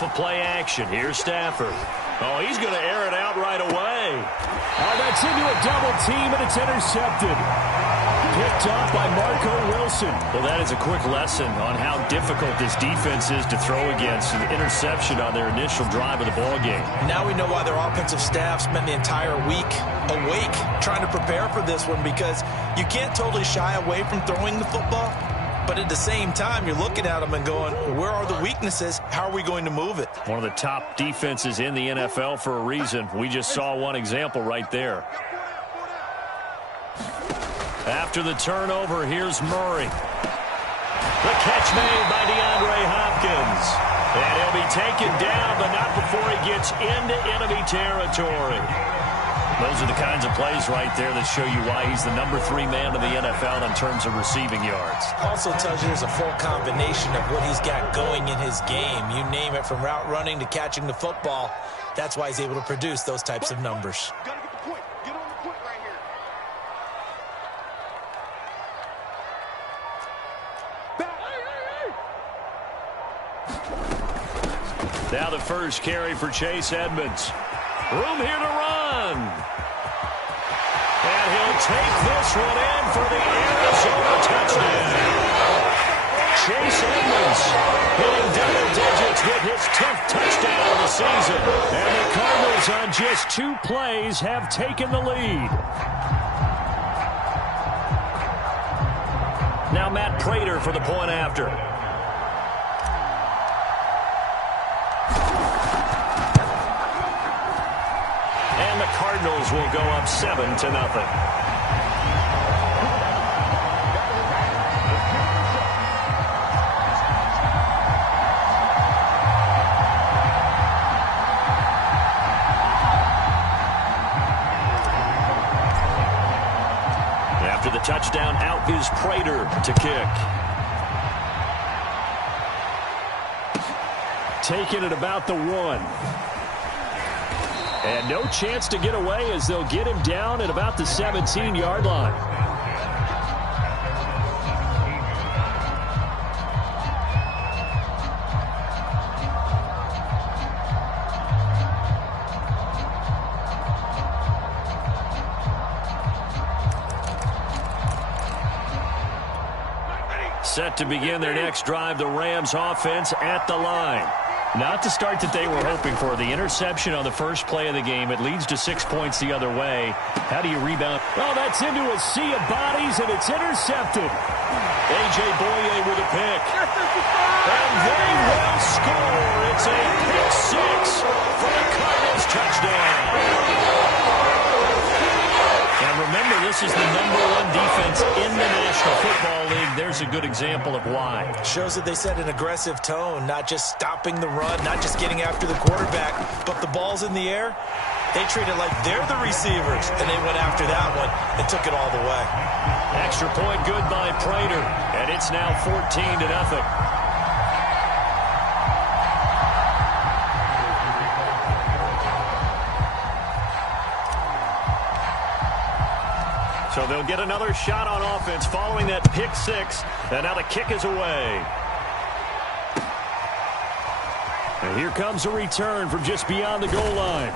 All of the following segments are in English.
off of play action. Here's Stafford. Oh, he's going to air it out right away. Oh, that's into a double team, and it's intercepted. Picked off by Marco Wilson. Well, that is a quick lesson on how difficult this defense is to throw against. An interception on their initial drive of the ball game. Now we know why their offensive staff spent the entire week awake trying to prepare for this one, because you can't totally shy away from throwing the football. But at the same time, you're looking at them and going, where are the weaknesses? How are we going to move it? One of the top defenses in the NFL for a reason. We just saw one example right there. After the turnover, here's Murray. The catch made by DeAndre Hopkins. And he'll be taken down, but not before he gets into enemy territory. Those are the kinds of plays right there that show you why he's the #3 man in the NFL in terms of receiving yards. Also tells you there's a full combination of what he's got going in his game. You name it, from route running to catching the football. That's why he's able to produce those types of numbers. Gotta get the point. Get on the point right here. Now the first carry for Chase Edmonds. Room here to run. And he'll take this one in for the Arizona touchdown. Chase Edmonds hitting double digits with his 10th touchdown of the season. And the Cardinals on just 2 plays have taken the lead. Now Matt Prater for the point after. Cardinals will go up 7-0. After the touchdown, out is Prater to kick. Taken at about the 1. And no chance to get away as they'll get him down at about the 17-yard line. Set to begin their next drive, the Rams offense at the line. Not the start that they were hoping for. The interception on the first play of the game. It leads to 6 points the other way. How do you rebound? Oh, that's into a sea of bodies, and it's intercepted. A.J. Boye with a pick. And they will score. It's a pick 6 for the Cardinals touchdown. And remember, this is the #1 defense in the National Football League. There's a good example of why. Shows that they set an aggressive tone, not just stopping the run, not just getting after the quarterback, but the ball's in the air. They treat it like they're the receivers, and they went after that one and took it all the way. Extra point good by Prater, and it's now 14-0. So they'll get another shot on offense following that pick 6. And now the kick is away. And here comes a return from just beyond the goal line.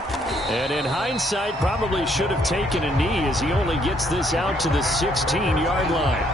And in hindsight, probably should have taken a knee as he only gets this out to the 16-yard line.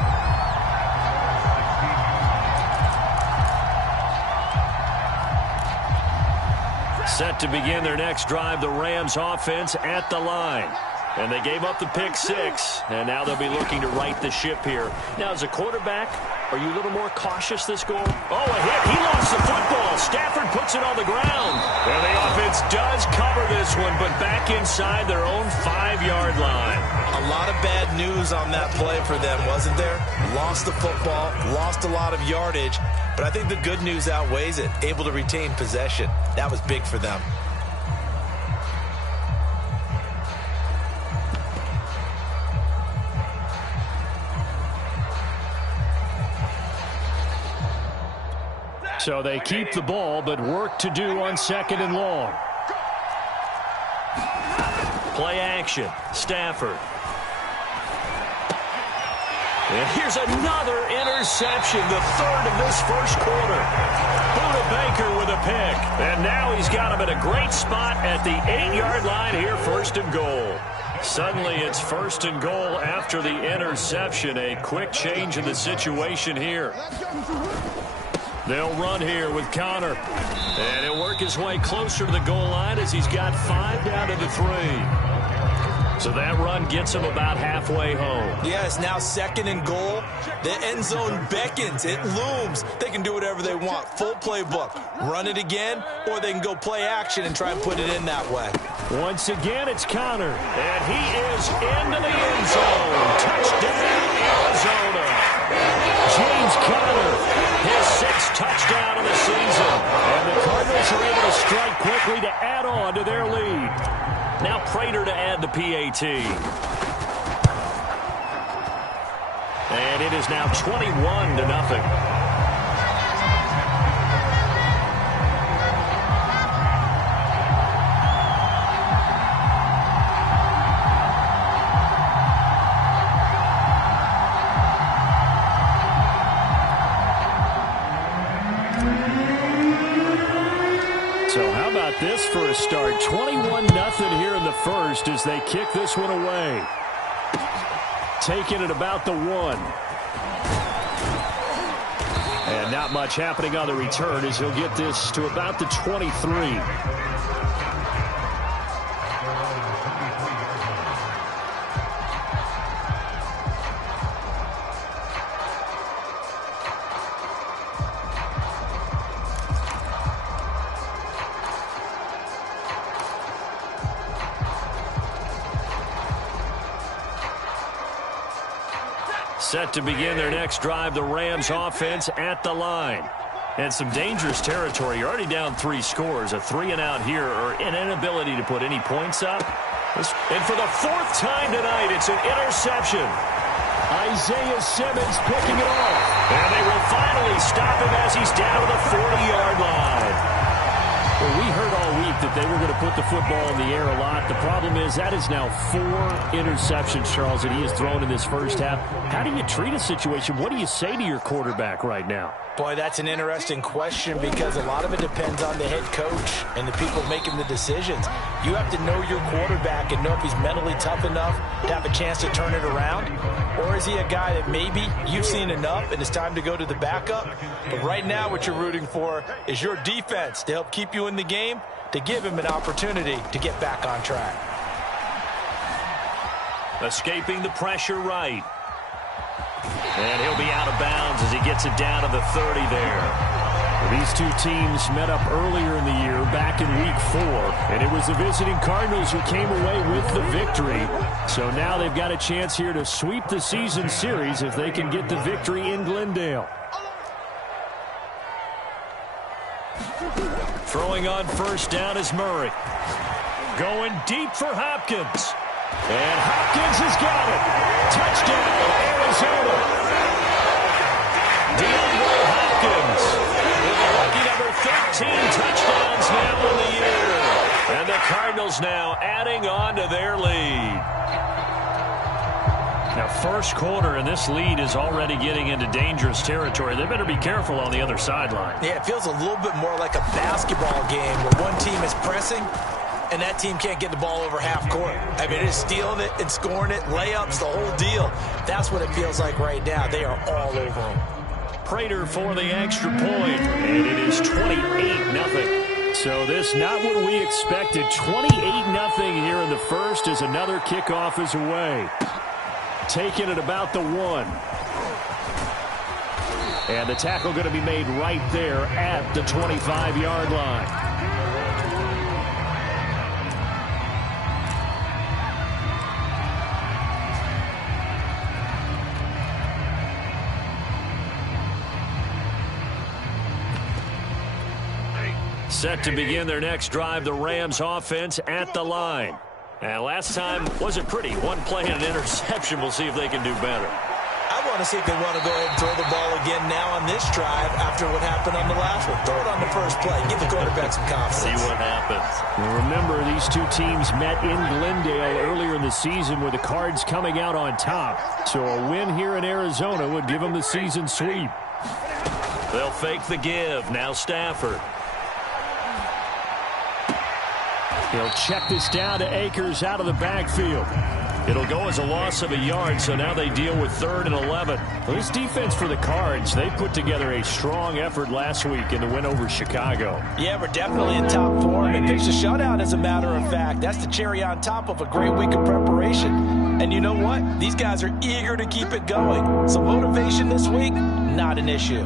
Set to begin their next drive, the Rams offense at the line. And they gave up the pick 6, and now they'll be looking to right the ship here. Now, as a quarterback, are you a little more cautious this goal? Oh, a hit. He lost the football. Stafford puts it on the ground. Well, the offense does cover this one, but back inside their own 5-yard line. A lot of bad news on that play for them, wasn't there? Lost the football, lost a lot of yardage, but I think the good news outweighs it. Able to retain possession. That was big for them. So they keep the ball, but work to do on 2nd and long. Play action. Stafford. And here's another interception. interception, the third of this first quarter. Buda Baker with a pick. And now he's got him at a great spot at the 8-yard line here, first and goal. Suddenly it's first and goal after the interception. A quick change in the situation here. They'll run here with Connor. And he'll work his way closer to the goal line as he's got 5 down to the 3. So that run gets him about halfway home. Yeah, it's now second and goal. The end zone beckons. It looms. They can do whatever they want. Full playbook. Run it again, or they can go play action and try and put it in that way. Once again, it's Connor. And he is into the end zone. Touchdown, Arizona. James Conner. His 6th touchdown of the season. And the Cardinals are able to strike quickly to add on to their lead. Now Prater to add the PAT. And it is now 21-0. This for a start. 21-0 here in the first as they kick this one away. Taking it about the 1. And not much happening on the return as he'll get this to about the 23. Set to begin their next drive, the Rams offense at the line. And some dangerous territory. You're already down 3 scores. A 3-and-out here, or an inability to put any points up. And for the 4th time tonight, it's an interception. Isaiah Simmons picking it off. And they will finally stop him as he's down to the 40-yard line. Well, we heard all week that they were going to put the football in the air a lot. The problem is that is now 4 interceptions, Charles, that he has thrown in this first half. How do you treat a situation? What do you say to your quarterback right now? Boy, that's an interesting question because a lot of it depends on the head coach and the people making the decisions. You have to know your quarterback and know if he's mentally tough enough to have a chance to turn it around. Or is he a guy that maybe you've seen enough and it's time to go to the backup? But right now what you're rooting for is your defense to help keep you in the game, to give him an opportunity to get back on track. Escaping the pressure right. And he'll be out of bounds as he gets it down to the 30 there. These two teams met up earlier in the year, back in Week 4, and it was the visiting Cardinals who came away with the victory. So now they've got a chance here to sweep the season series if they can get the victory in Glendale. Throwing on first down is Murray. Going deep for Hopkins. And Hopkins has got it. Touchdown, Arizona. DeAndre Hopkins with a lucky number 13 touchdowns now in the year. And the Cardinals now adding on to their lead. Now, first quarter, and this lead is already getting into dangerous territory. They better be careful on the other sideline. Yeah, it feels a little bit more like a basketball game where one team is pressing and that team can't get the ball over half court. I mean, it's stealing it and scoring it, layups, the whole deal. That's what it feels like right now. They are all over them. Prater for the extra point, and it is 28-0. So this not what we expected. 28-0 here in the first as another kickoff is away. Taking it about the 1. And the tackle going to be made right there at the 25-yard line. Set to begin their next drive, the Rams offense at the line. And last time wasn't pretty. One play and an interception. We'll see if they can do better. I want to see if they want to go ahead and throw the ball again now on this drive after what happened on the last one. Throw it on the first play. Give the quarterback some confidence. See what happens. Well, remember, these two teams met in Glendale earlier in the season with the Cards coming out on top. So a win here in Arizona would give them the season sweep. They'll fake the give. Now Stafford. He'll check this down to Akers out of the backfield. It'll go as a loss of a yard, so now they deal with 3rd and 11. Well, this defense for the Cards, they put together a strong effort last week in the win over Chicago. Yeah, we're definitely in top form. And pitched a shutout, as a matter of fact. That's the cherry on top of a great week of preparation. And you know what? These guys are eager to keep it going. So motivation this week, not an issue.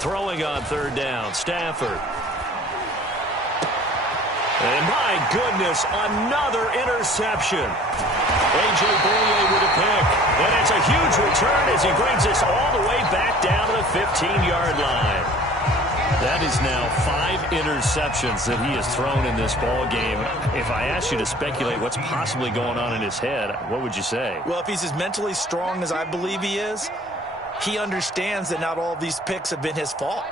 Throwing on 3rd down, Stafford. And my goodness, another interception. A.J. Bouye with a pick. And it's a huge return as he brings us all the way back down to the 15-yard line. That is now 5 interceptions that he has thrown in this ball game. If I asked you to speculate what's possibly going on in his head, what would you say? Well, if he's as mentally strong as I believe he is, he understands that not all of these picks have been his fault.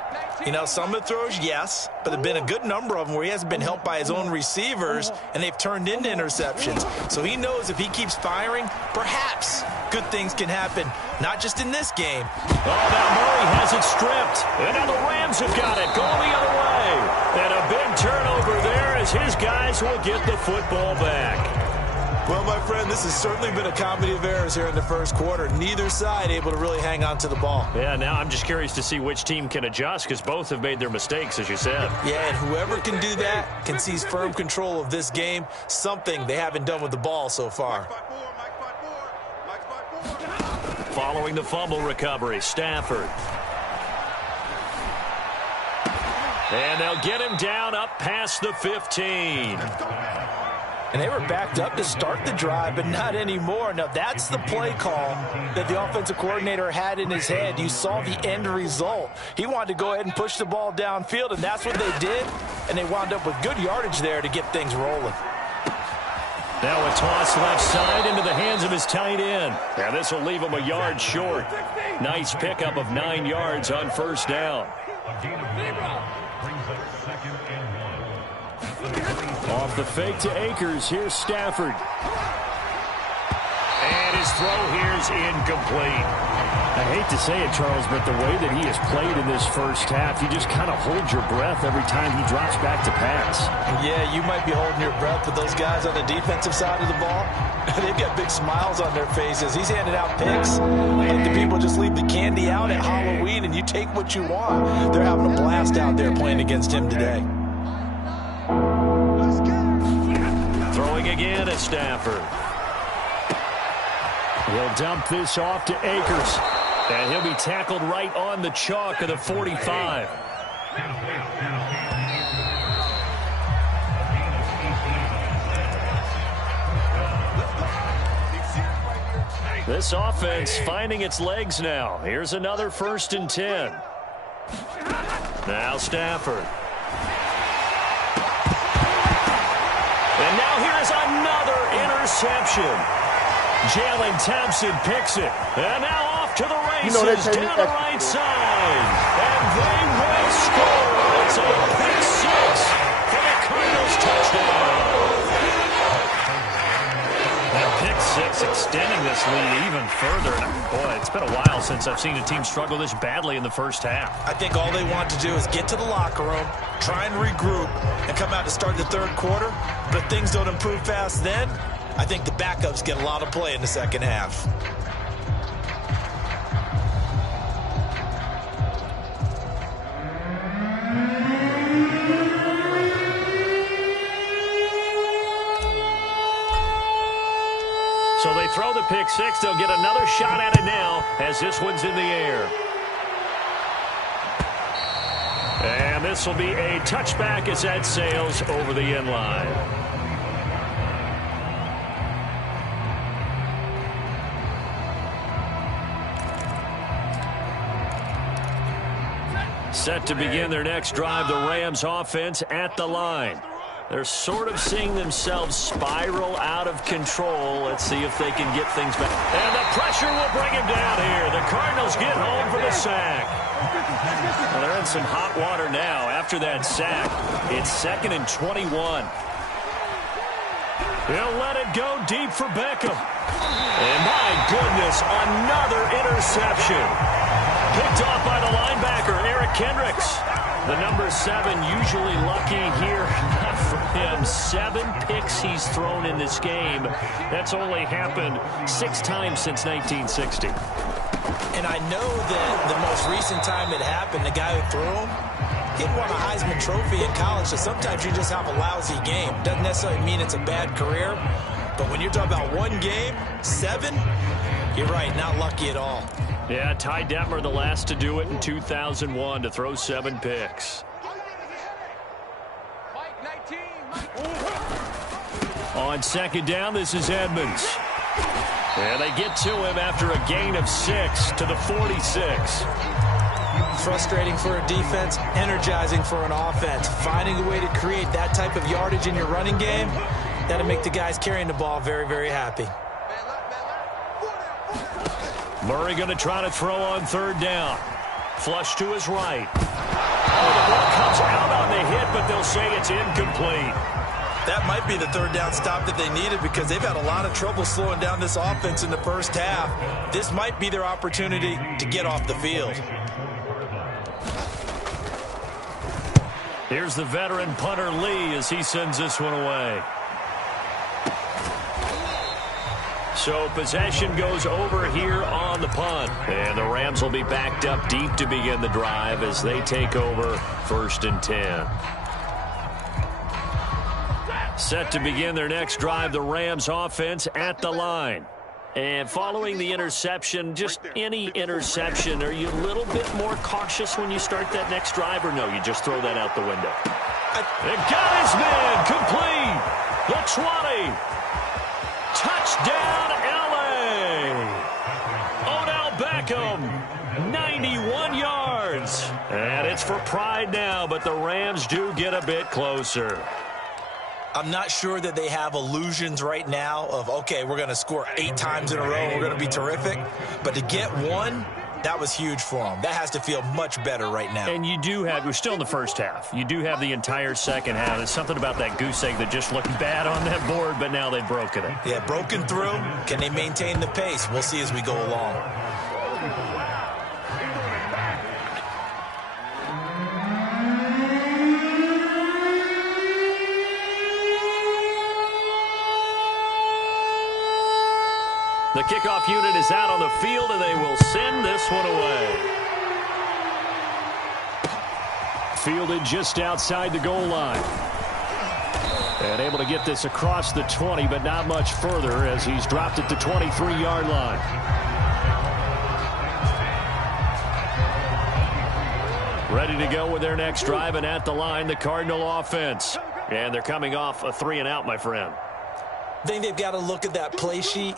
You know, some of the throws, yes, but there have been a good number of them where he hasn't been helped by his own receivers, and they've turned into interceptions. So he knows if he keeps firing, perhaps good things can happen, not just in this game. Oh, now Murray has it stripped, and now the Rams have got it going the other way. And a big turnover there as his guys will get the football back. Well, my friend, this has certainly been a comedy of errors here in the first quarter. Neither side able to really hang on to the ball. Yeah, now I'm just curious to see which team can adjust because both have made their mistakes, as you said. Yeah, and whoever can do that can seize firm control of this game, something they haven't done with the ball so far. Following the fumble recovery, Stafford. And they'll get him down up past the 15. And they were backed up to start the drive, but not anymore. Now, that's the play call that the offensive coordinator had in his head. You saw the end result. He wanted to go ahead and push the ball downfield, and that's what they did. And they wound up with good yardage there to get things rolling. Now a toss left side into the hands of his tight end. And this will leave him a yard short. Nice pickup of 9 yards on 1st down. Off the fake to Akers, here's Stafford. And his throw here's incomplete. I hate to say it, Charles, but the way that he has played in this first half, you just kind of hold your breath every time he drops back to pass. Yeah, you might be holding your breath, but those guys on the defensive side of the ball, they've got big smiles on their faces. He's handing out picks like the people just leave the candy out at Halloween and you take what you want. They're having a blast out there playing against him today. Throwing again at Stafford. He'll dump this off to Akers. And he'll be tackled right on the chalk of the 45. This offense finding its legs now. Here's another 1st and 10. Now Stafford. And now here's another interception. Jalen Thompson picks it. And now off to the races down the right side. And they will score. It's a pick 6 for the Cardinals touchdown. That pick 6 extending this lead even further. And boy, it's been a while since I've seen a team struggle this badly in the first half. I think all they want to do is get to the locker room, try and regroup, and come out to start the 3rd quarter. But if things don't improve fast then, I think the backups get a lot of play in the second half. So they throw the pick 6. They'll get another shot at it now as this one's in the air. And this will be a touchback as that sails over the end line. Set to begin their next drive, the Rams offense at the line. They're sort of seeing themselves spiral out of control. Let's see if they can get things back. And the pressure will bring him down here. The Cardinals get home for the sack. Well, they're in some hot water now after that sack. It's 2nd and 21. He'll let it go deep for Beckham. And my goodness, another interception. Picked off by the linebacker, Eric Kendricks. The number 7 usually lucky here. Not for him. 7 picks he's thrown in this game. That's only happened 6 times since 1960. And I know that the most recent time it happened, the guy who threw him, he'd won a Heisman Trophy in college, so sometimes you just have a lousy game. Doesn't necessarily mean it's a bad career, but when you're talking about one game, 7, you're right, not lucky at all. Yeah, Ty Detmer, the last to do it in 2001, to throw 7 picks. On 2nd down, this is Edmonds. And they get to him after a gain of 6 to the 46. Frustrating for a defense, energizing for an offense. Finding a way to create that type of yardage in your running game, that'll make the guys carrying the ball very, very happy. Murray going to try to throw on 3rd down. Flush to his right. Oh, the ball comes out on the hit, but they'll say it's incomplete. That might be the 3rd down stop that they needed because they've had a lot of trouble slowing down this offense in the first half. This might be their opportunity to get off the field. Here's the veteran punter Lee as he sends this one away. So possession goes over here on the punt. And the Rams will be backed up deep to begin the drive as they take over 1st and 10. Set to begin their next drive, the Rams offense at the line. And following the interception, just any interception, are you a little bit more cautious when you start that next drive, or no, you just throw that out the window? It got his man, complete, the 20. Touchdown, L.A. Odell Beckham, 91 yards. And it's for pride now, but the Rams do get a bit closer. I'm not sure that they have illusions right now of, okay, we're going to score 8 times in a row, we're going to be terrific. But to get 1, that was huge for them. That has to feel much better right now. And you do have, we're still in the first half. You do have the entire second half. There's something about that goose egg that just looked bad on that board, but now they've broken it. Yeah, broken through. Can they maintain the pace? We'll see as we go along. The kickoff unit is out on the field, and they will send this one away. Fielded just outside the goal line. And able to get this across the 20, but not much further as he's dropped at the 23-yard line. Ready to go with their next drive, and at the line, the Cardinal offense. And they're coming off a 3-and-out, my friend. I think they've got to look at that play sheet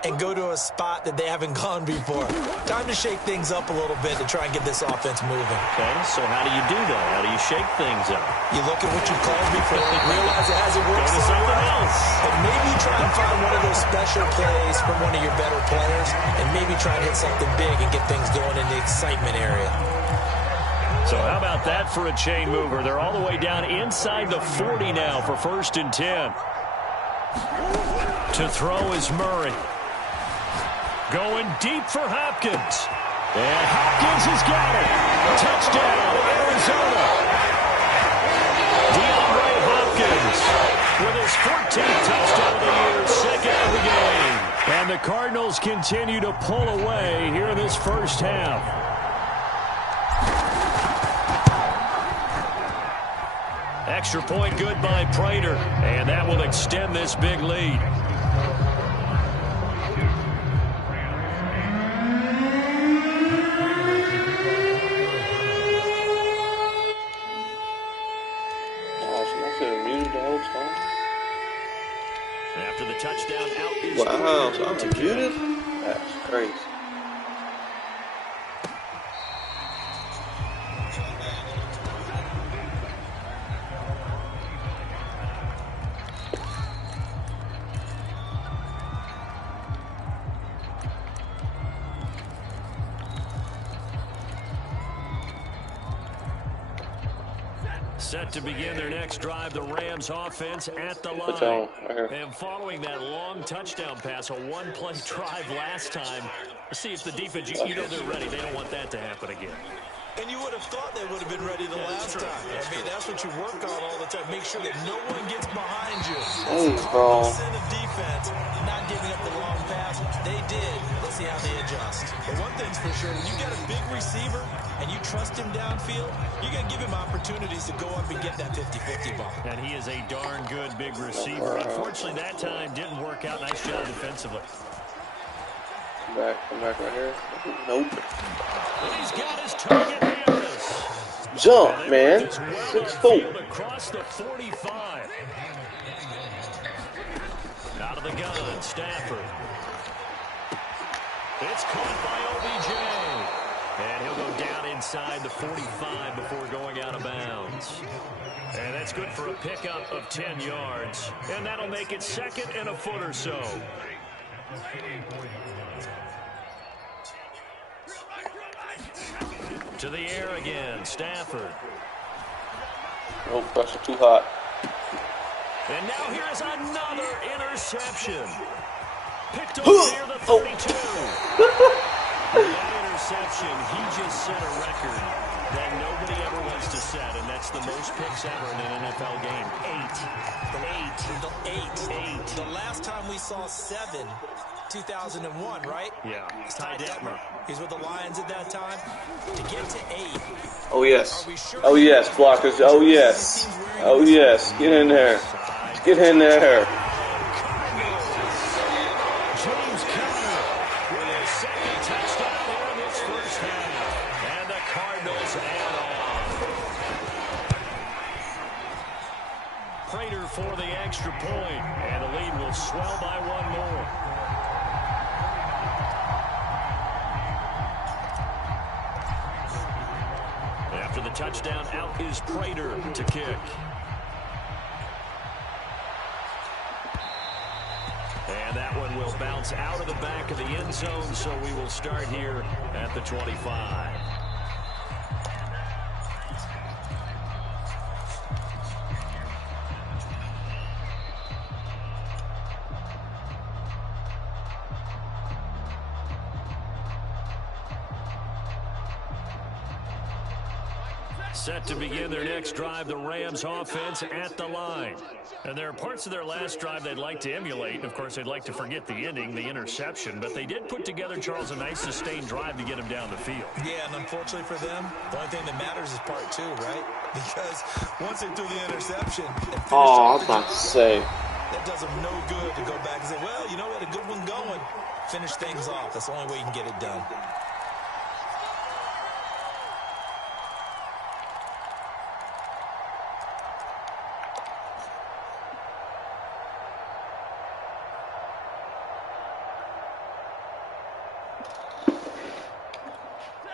and go to a spot that they haven't gone before. Time to shake things up a little bit to try and get this offense moving. Okay, so how do you do that? How do you shake things up? You look at what you've called before, realize it hasn't worked Go to something else. and maybe try and find one of those special plays from one of your better players, and maybe try and hit something big and get things going in the excitement area. So how about that for a chain mover? They're all the way down inside the 40 now for 1st and 10. To throw is Murray. Going deep for Hopkins. And Hopkins has got it. Touchdown, Arizona. DeAndre Hopkins with his 14th touchdown of the year, 2nd of the game. And the Cardinals continue to pull away here in this first half. Extra point good by Prater, and that will extend this big lead. After the touchdown, out is wow, so I'm muted? That's crazy. Set to begin their next drive, the Rams offense at the Put line. on right here. And following that long touchdown pass, a one-play drive last time, let's see if the defense, you know they're ready. They don't want that to happen again. And you would have thought they would have been ready the last time. I mean, that's what you work on all the time. Make sure that no one gets behind you. Hey, bro. Sin of defense, not giving up the long pass. They did. Let's see how they adjust. But one thing's for sure, when you got a big receiver and you trust him downfield, you got to give him opportunities to go up and get that 50-50 ball. And he is a darn good big receiver. Unfortunately, that time didn't work out. Nice job defensively. Come back right here. Nope. And he's got his target, Harris. Jump, man. 6'4". Across the 45. Out of the gun, Stafford. It's caught by OBJ. And he'll go down inside the 45 before going out of bounds. And that's good for a pickup of 10 yards. And that'll make it 2nd and a foot or so. To the air again, Stafford. Oh, pressure too hot. And now here's another interception. Picked up near the 32. That interception, he just set a record that nobody ever wants to set, and that's the most picks ever in an NFL game. 8. The last time we saw 7, 2001, right? Yeah, Ty Detmer. He's with the Lions at that time. To get to 8. Oh, yes. Oh, yes, blockers. Oh, yes. Oh, yes. Get in there. Get in there. James Conner with his 2nd touchdown here in this first half. And the Cardinals add on. Prater for the extra point. And the lead will swell by 1 more. After the touchdown, out is Prater to kick. And that one will bounce out of the back of the end zone, so we will start here at the 25. Set to begin their next drive, the Rams offense at the line. And there are parts of their last drive they'd like to emulate. Of course, they'd like to forget the ending, the interception. But they did put together, Charles, a nice sustained drive to get him down the field. Yeah, and unfortunately for them, the only thing that matters is part 2, right? Because once they threw the interception and finished Oh, I was about to say. that does them no good to go back and say, well, you know, we had a good one going. Finish things off. That's the only way you can get it done.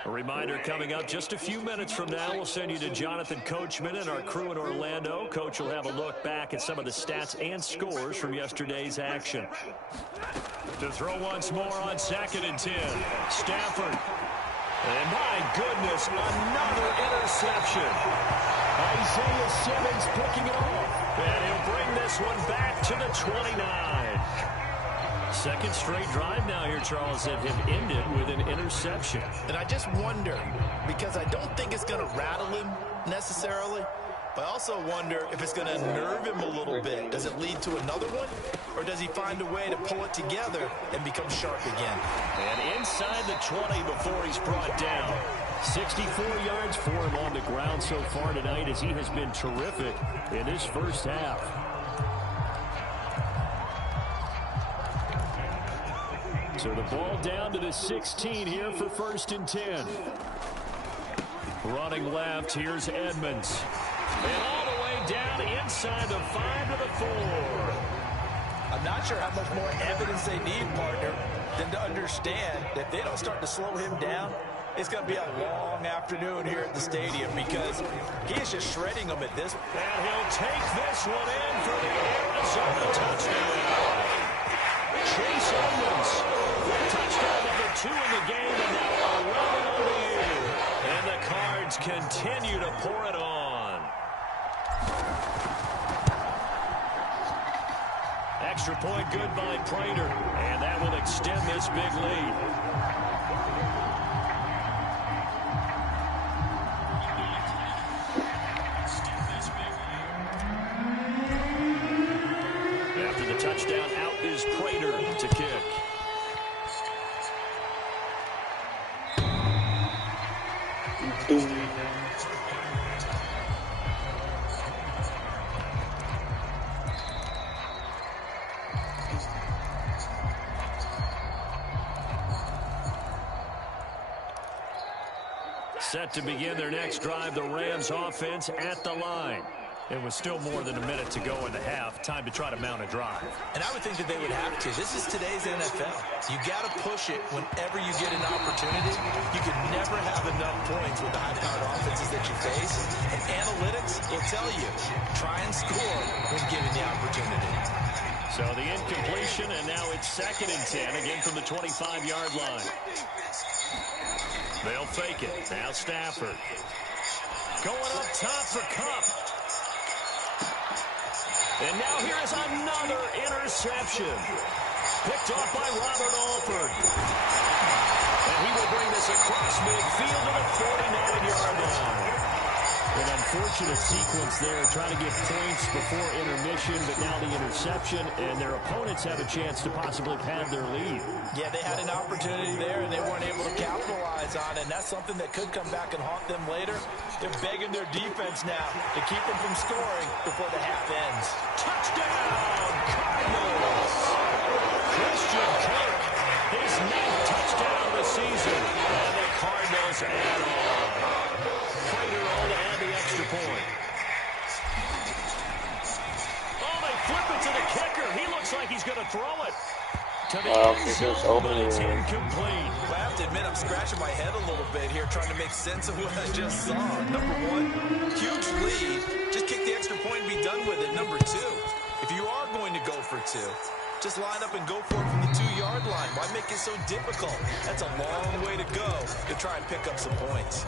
A reminder coming up just a few minutes from now, we'll send you to Jonathan Coachman and our crew in Orlando. Coach will have a look back at some of the stats and scores from yesterday's action. To throw once more on 2nd and 10. Stafford. And my goodness, another interception. Isaiah Simmons picking it off. And he'll bring this one back to the 29. 2nd straight drive now here, Charles, that have ended with an interception. And I just wonder, because I don't think it's going to rattle him necessarily, but I also wonder if it's going to nerve him a little bit. Does it lead to another one? Or does he find a way to pull it together and become sharp again? And inside the 20 before he's brought down. 64 yards for him on the ground so far tonight as he has been terrific in his first half. So the ball down to the 16 here for 1st and 10. Running left, here's Edmonds. And all the way down inside the 5 to the 4. I'm not sure how much more evidence they need, partner, than to understand that if they don't start to slow him down, it's going to be a long afternoon here at the stadium because he is just shredding them at this point. And he'll take this one in for the Arizona touchdown. Chase Edmonds, touchdown number 2 in the game, and now 11 on the year. And the Cards continue to pour it on. extra point good by Prater. And that will extend this big lead. After the touchdown, out is Prater to kick. Set to begin their next drive, the Rams offense at the line. It was still more than a minute to go in the half. Time to try to mount a drive. And I would think that they would have to. This is today's NFL. You got to push it whenever you get an opportunity. You can never have enough points with the high-powered offenses that you face. And analytics will tell you, try and score when given the opportunity. So the incompletion, and now it's 2nd and 10, again from the 25-yard line. They'll fake it. Now Stafford. Going up top for Kupp. And now here is another interception. Picked off by Robert Alford. And he will bring this across midfield to the 49-yard line. An unfortunate sequence there, trying to get points before intermission, but now the interception, and their opponents have a chance to possibly pad their lead. Yeah, they had an opportunity there, and they weren't able to capitalize on it, and that's something that could come back and haunt them later. They're begging their defense now to keep them from scoring before the half ends. Touchdown, Cardinals! Christian Kirk, his 9th touchdown of the season, and the Cardinals add on. Prater on to add the extra point. Oh, they flip it to the kicker. He looks like he's going to throw it. To the end zone, but it's incomplete. I have to admit, I'm scratching my head a little bit here, trying to make sense of what I just saw. Number one, huge lead. Just kick the extra point and be done with it. Number two, if you are going to go for two, just line up and go for it from the 2-yard line. Why make it so difficult? That's a long way to go to try and pick up some points.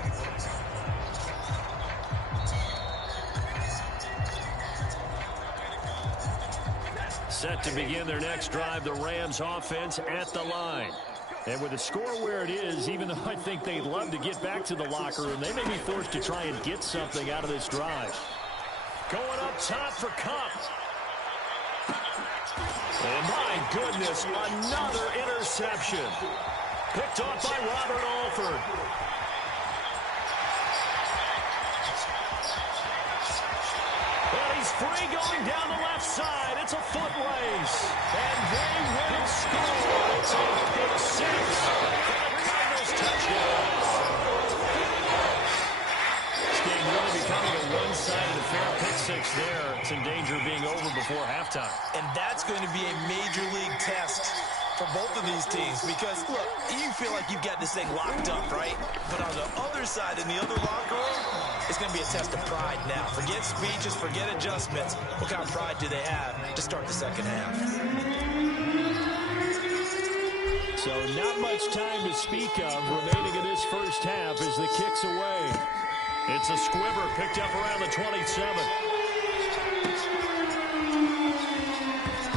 Set to begin their next drive, the Rams offense at the line. And with the score where it is, even though I think they'd love to get back to the locker room, they may be forced to try and get something out of this drive. Going up top for Kupp. And my goodness, another interception. Picked off by Robert Alford. And he's free going down the left side. It's a foot race. And they will score. It's a pick six for the Cardinals touchdown. This game really becoming a one-sided affair. Pick six there. It's in danger of being over before halftime. And that's going to be a major league test for both of these teams because, look, you feel like you've got this thing locked up, right? But on the other side, in the other locker room, it's going to be a test of pride now. Forget speeches, forget adjustments. What kind of pride do they have to start the second half? So not much time to speak of remaining in this first half as the kick's away. It's a squibber picked up around the 27.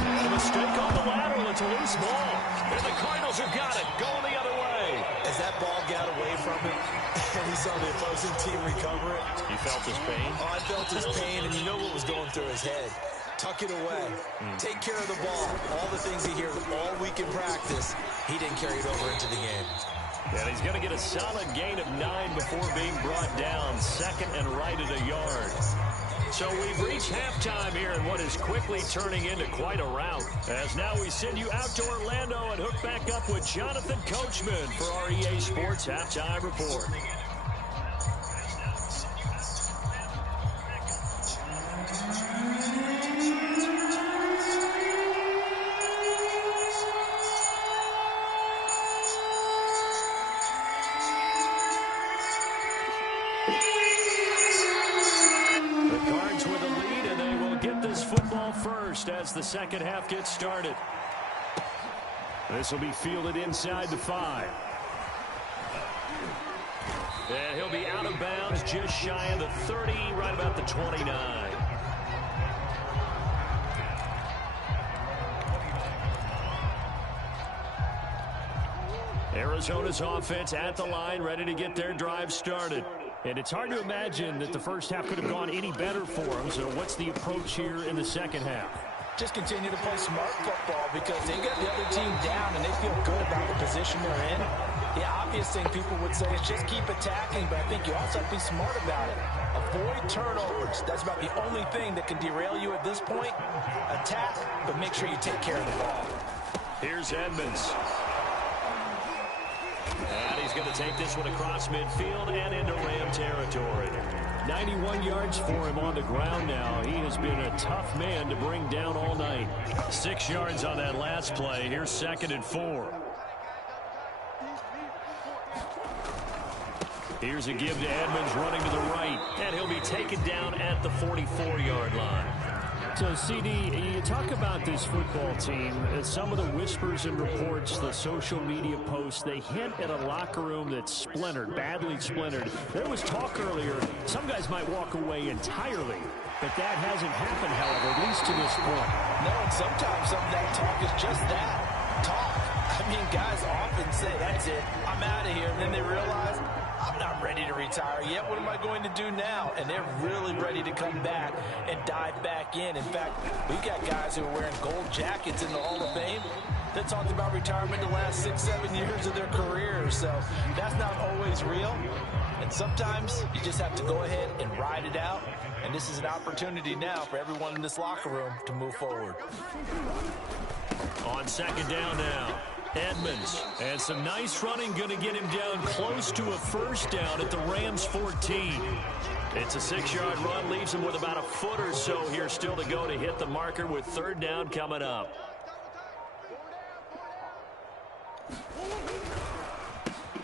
And a mistake on the lateral. It's a loose ball. And the Cardinals have got it. Going the other way. As that ball got away from him, and he saw the opposing team recover it. You felt his pain? Oh, I felt his pain, and you know what was going through his head. Tuck it away. Take care of the ball. All the things he hears all week in practice, he didn't carry it over into the game. And he's going to get a solid gain of 9 before being brought down. 2nd and right at a yard. So we've reached halftime here in what is quickly turning into quite a rout. As now we send you out to Orlando and hook back up with Jonathan Coachman for our EA Sports Halftime Report. As the second half gets started. This will be fielded inside the 5. And he'll be out of bounds just shy of the 30, right about the 29. Arizona's offense at the line, ready to get their drive started. And it's hard to imagine that the first half could have gone any better for them. So what's the approach here in the second half? Just continue to play smart football because they got the other team down and they feel good about the position they're in. The obvious thing people would say is just keep attacking, but I think you also have to be smart about it. Avoid turnovers. That's about the only thing that can derail you at this point. Attack, but make sure you take care of the ball. Here's Edmonds. And he's going to take this one across midfield and into Ram territory. 91 yards for him on the ground now. He has been a tough man to bring down all night. 6 yards on that last play. Here's 2nd and 4. Here's a give to Edmonds running to the right. And he'll be taken down at the 44-yard line. So, CD, you talk about this football team, some of the whispers and reports, the social media posts, they hint at a locker room that's splintered, badly splintered. There was talk earlier, some guys might walk away entirely, but that hasn't happened, however, at least to this point. No, and sometimes some of that talk is just that, talk. I mean, guys often say, that's it, I'm out of here, and then they realize, I'm not ready to retire yet. What am I going to do now? And they're really ready to come back and dive back in. In fact, we've got guys who are wearing gold jackets in the Hall of Fame that talked about retirement the last 6-7 years of their careers. So that's not always real. And sometimes you just have to go ahead and ride it out. And this is an opportunity now for everyone in this locker room to move forward. On 2nd down now. Edmonds, and some nice running, going to get him down close to a 1st down at the Rams 14. It's a 6-yard run, leaves him with about a foot or so here still to go to hit the marker with 3rd down coming up.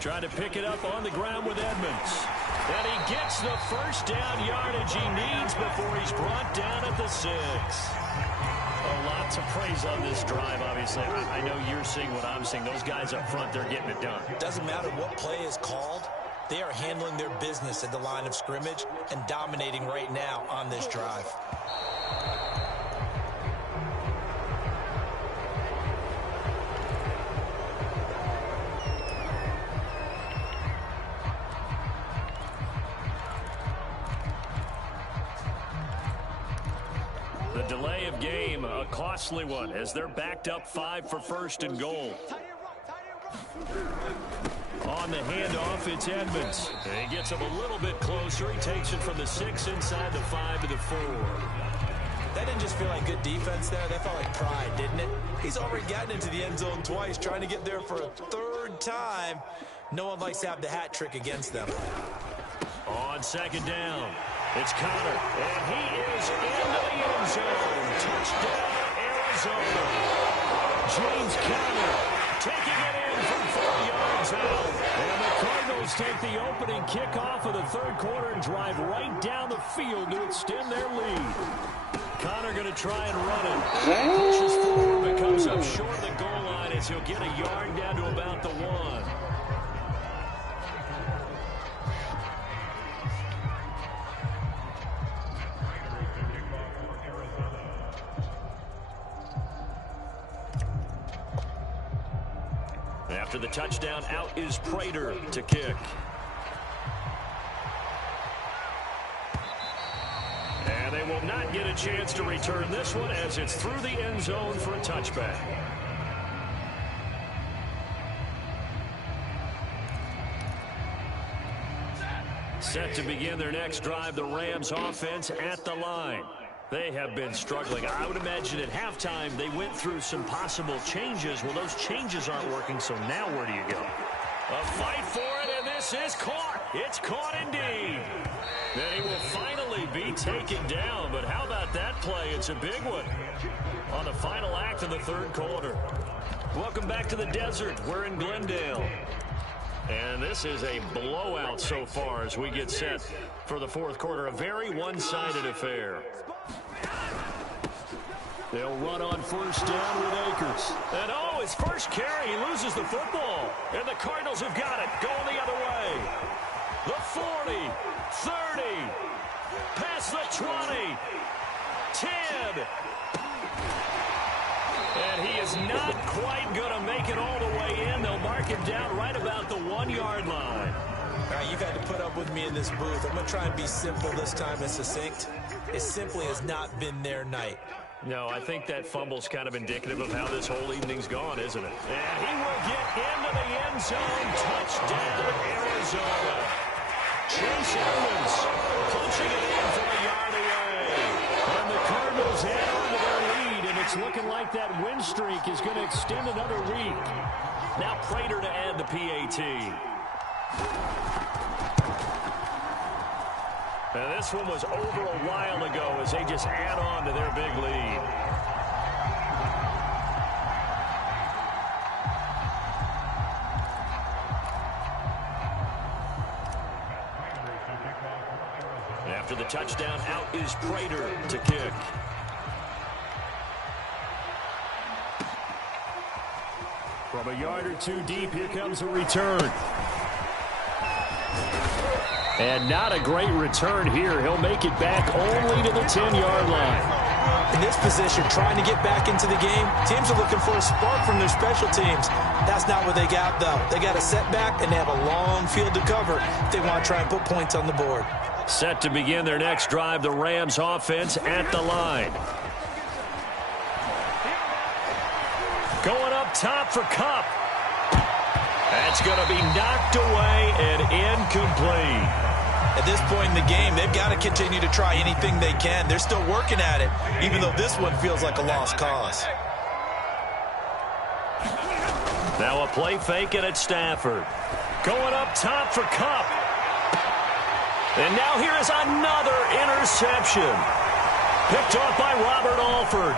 Trying to pick it up on the ground with Edmonds. And he gets the 1st down yardage he needs before he's brought down at the 6. A lot to praise on this drive, obviously. I know you're seeing what I'm seeing. Those guys up front, they're getting it done. Doesn't matter what play is called. They are handling their business at the line of scrimmage and dominating right now on this drive. The delay of game, a costly one, as they're backed up 5 for 1st and goal. On the handoff, it's Edmonds. And he gets him a little bit closer. He takes it from the 6 inside the 5 to the 4. That didn't just feel like good defense there. That felt like pride, didn't it? He's already gotten into the end zone twice, trying to get there for a 3rd time. No one likes to have the hat trick against them. On 2nd down, it's Connor, and he is into the end zone. Touchdown, Arizona. James Conner taking it in from 4 yards out. And the Cardinals take the opening kickoff of the 3rd quarter and drive right down the field to extend their lead. Connor going to try and run it. Pushes forward, but comes up short of the goal line as he'll get a yard down to about the 1. After the touchdown, out is Prater to kick. And they will not get a chance to return this one as it's through the end zone for a touchback. Set to begin their next drive, the Rams offense at the line. They have been struggling. I would imagine at halftime they went through some possible changes. Well, those changes aren't working, so now where do you go? A fight for it, and this is caught. It's caught indeed. And he will finally be taken down, but how about that play? It's a big one on the final act of the 3rd quarter. Welcome back to the desert. We're in Glendale. And this is a blowout so far as we get set for the 4th quarter. A very one-sided affair. They'll run on 1st down with Akers. And oh, his first carry, he loses the football. And the Cardinals have got it, going the other way. The 40, 30, past the 20, 10. And he is not Not quite going to make it all the way in. They'll mark him down right about the 1-yard line. All right, you've had to put up with me in this booth. I'm going to try and be simple this time and succinct. It simply has not been their night. No, I think that fumble's kind of indicative of how this whole evening's gone, isn't it? And he will get into the end zone. Touchdown, Arizona. Chase Edmonds punching it in from a yard away. And the Cardinals add on to their lead, and it's looking like that win streak is going to extend another week. Now Prater to add the PAT. And this one was over a while ago as they just add on to their big lead. After the touchdown, out is Prater to kick. From a yard or two deep, here comes a return. And not a great return here. He'll make it back only to the 10-yard line. In this position, trying to get back into the game, teams are looking for a spark from their special teams. That's not what they got, though. They got a setback, and they have a long field to cover if they want to try and put points on the board. Set to begin their next drive, the Rams offense at the line. Going up top for Kupp. That's going to be knocked away and incomplete. At this point in the game, they've got to continue to try anything they can. They're still working at it, even though this one feels like a lost cause. Now a play fake it at Stafford. Going up top for Kupp. And now here is another interception. Picked off by Robert Alford.